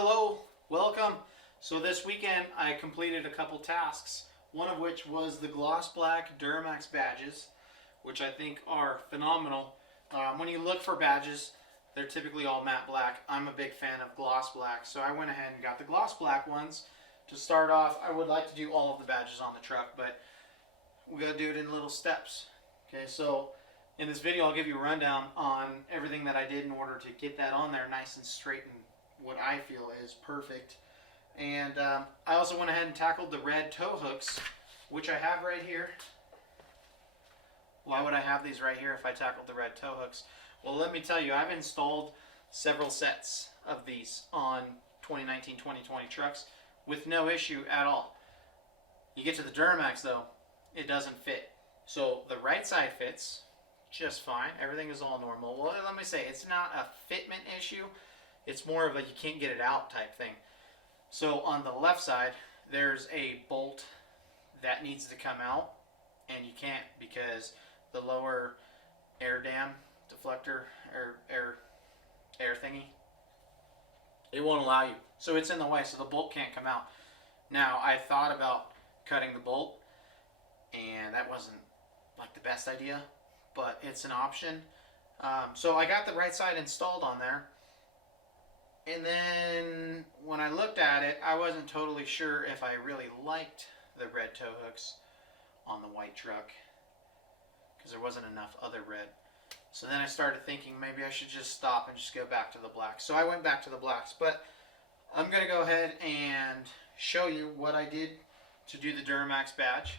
hello, welcome. So this weekend I completed a couple tasks, one of which was the Gloss Black Duramax badges, which I think are phenomenal. When you look for badges, they're typically all matte black. I'm a big fan of gloss black, so I went ahead and got the gloss black ones. To start off, I would like to do all of the badges on the truck, but we gotta do it in little steps. Okay, so in this video I'll give you a rundown on everything that I did in order to get that on there nice and straight and what I feel is perfect. And I also went ahead and tackled the red tow hooks, which I have right here. Why would I have these right here if I tackled the red tow hooks? Well, let me tell you, I've installed several sets of these on 2019-2020 trucks with no issue at all. You get to the Duramax though, it doesn't fit. So the right side fits just fine. Everything is all normal. Well, let me say, it's not a fitment issue. It's more of a you can't get it out type thing. So on the left side, there's a bolt that needs to come out, and you can't because the lower air dam deflector or air thingy, it won't allow you. So it's in the way, so the bolt can't come out. Now, I thought about cutting the bolt, and that wasn't like the best idea, but it's an option. So I got the right side installed on there. And then when I looked at it, I wasn't totally sure if I really liked the red tow hooks on the white truck because there wasn't enough other red. So then I started thinking maybe I should just stop and just go back to the blacks. So I went back to the blacks, but I'm going to go ahead and show you what I did to do the Duramax badge.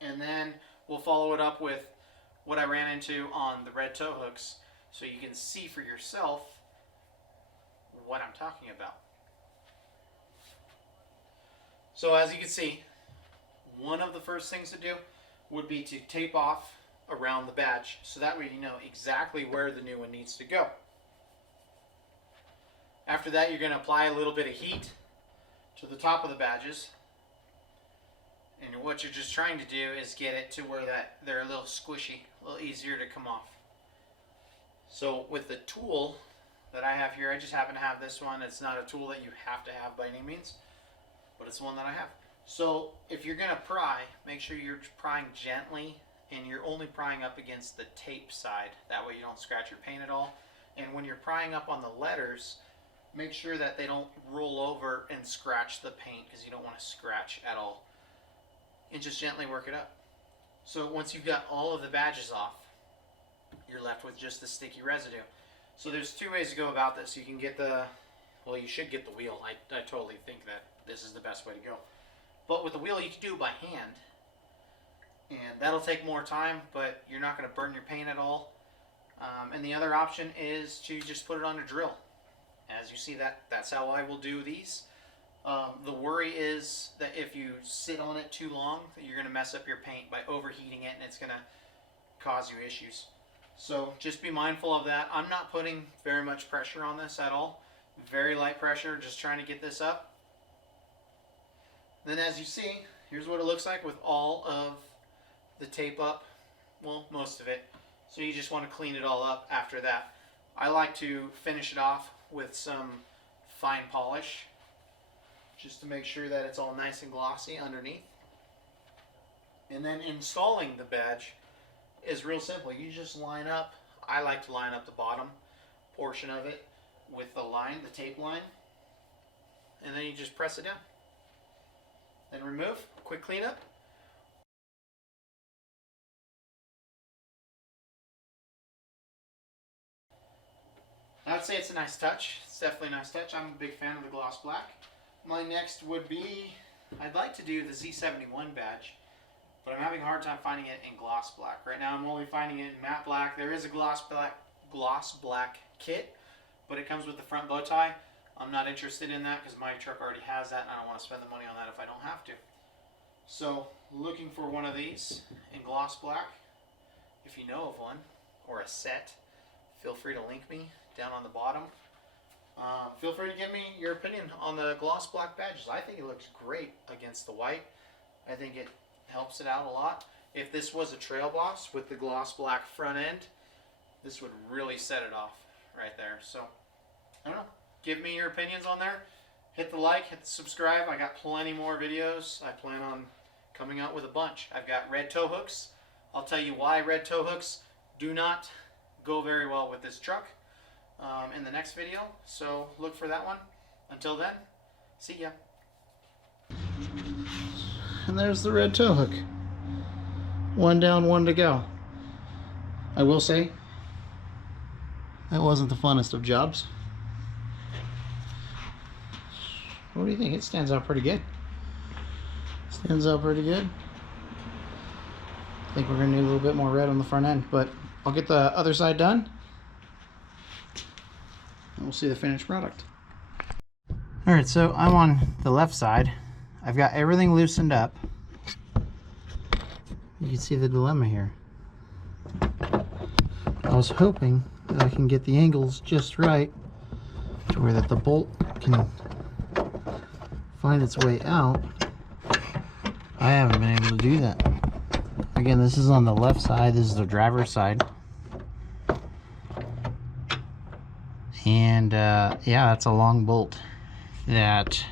And then we'll follow it up with what I ran into on the red tow hooks so you can see for yourself what I'm talking about. So as you can see, one of the first things to do would be to tape off around the badge so that way you know exactly where the new one needs to go. After that, you're going to apply a little bit of heat to the top of the badges, and what you're just trying to do is get it to where that they're a little squishy, a little easier to come off. So with the tool that I have here, I just happen to have this one. It's not a tool that you have to have by any means, but it's one that I have. So if you're going to pry, make sure you're prying gently and you're only prying up against the tape side. That way you don't scratch your paint at all. And when you're prying up on the letters, make sure that they don't roll over and scratch the paint because you don't want to scratch at all. And just gently work it up. So once you've got all of the badges off, you're left with just the sticky residue. So there's two ways to go about this. You can get well, you should get the wheel. I totally think that this is the best way to go. But with the wheel, you can do it by hand. And that'll take more time, but you're not going to burn your paint at all. And the other option is to just put it on a drill. As you see, that's how I will do these. The worry is that if you sit on it too long, that you're going to mess up your paint by overheating it, and it's going to cause you issues. So just be mindful of that. I'm not putting very much pressure on this at all. Very light pressure, just trying to get this up. Then as you see, here's what it looks like with all of the tape up. Well, most of it. So you just want to clean it all up after that. I like to finish it off with some fine polish, just to make sure that it's all nice and glossy underneath. And then installing the badge is real simple. You just line up, I like to line up the bottom portion of it with the line, the tape line, and then you just press it down. Then remove, quick cleanup. I would say it's a nice touch. It's definitely a nice touch. I'm a big fan of the gloss black. My next would be, I'd like to do the Z71 badge, but I'm having a hard time finding it in gloss black. Right now I'm only finding it in matte black. There is a gloss black kit, but it comes with the front bow tie. I'm not interested in that because my truck already has that and I don't want to spend the money on that if I don't have to. So looking for one of these in gloss black. If you know of one or a set, feel free to link me down on the bottom. Feel free to give me your opinion on the gloss black badges. I think it looks great against the white. I think it helps it out a lot. If this was a trail boss with the gloss black front end, this would really set it off right there. So I don't know. give me your opinions on there. Hit the like, hit the subscribe. I got plenty more videos. I plan on coming out with a bunch. I've got red tow hooks. I'll tell you why red tow hooks do not go very well with this truck in the next video. So look for that one. Until then, see ya. And there's the red tow hook. One down, one to go. I will say, that wasn't the funnest of jobs. What do you think? It stands out pretty good. Stands out pretty good. I think we're going to need a little bit more red on the front end, but I'll get the other side done and we'll see the finished product. Alright, so I'm on the left side. I've got everything loosened up. You can see the dilemma here. I was hoping that I can get the angles just right to where that the bolt can find its way out. I haven't been able to do that. Again, this is on the left side. This is the driver's side. And yeah, that's a long bolt that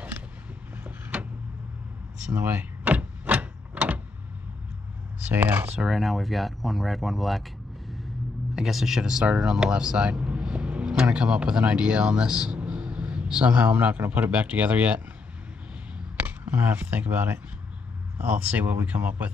it's in the way. So yeah, so right now we've got one red, one black. I guess I should have started on the left side. I'm gonna come up with an idea on this. Somehow I'm not gonna put it back together yet. I'm gonna have to think about it. I'll see what we come up with.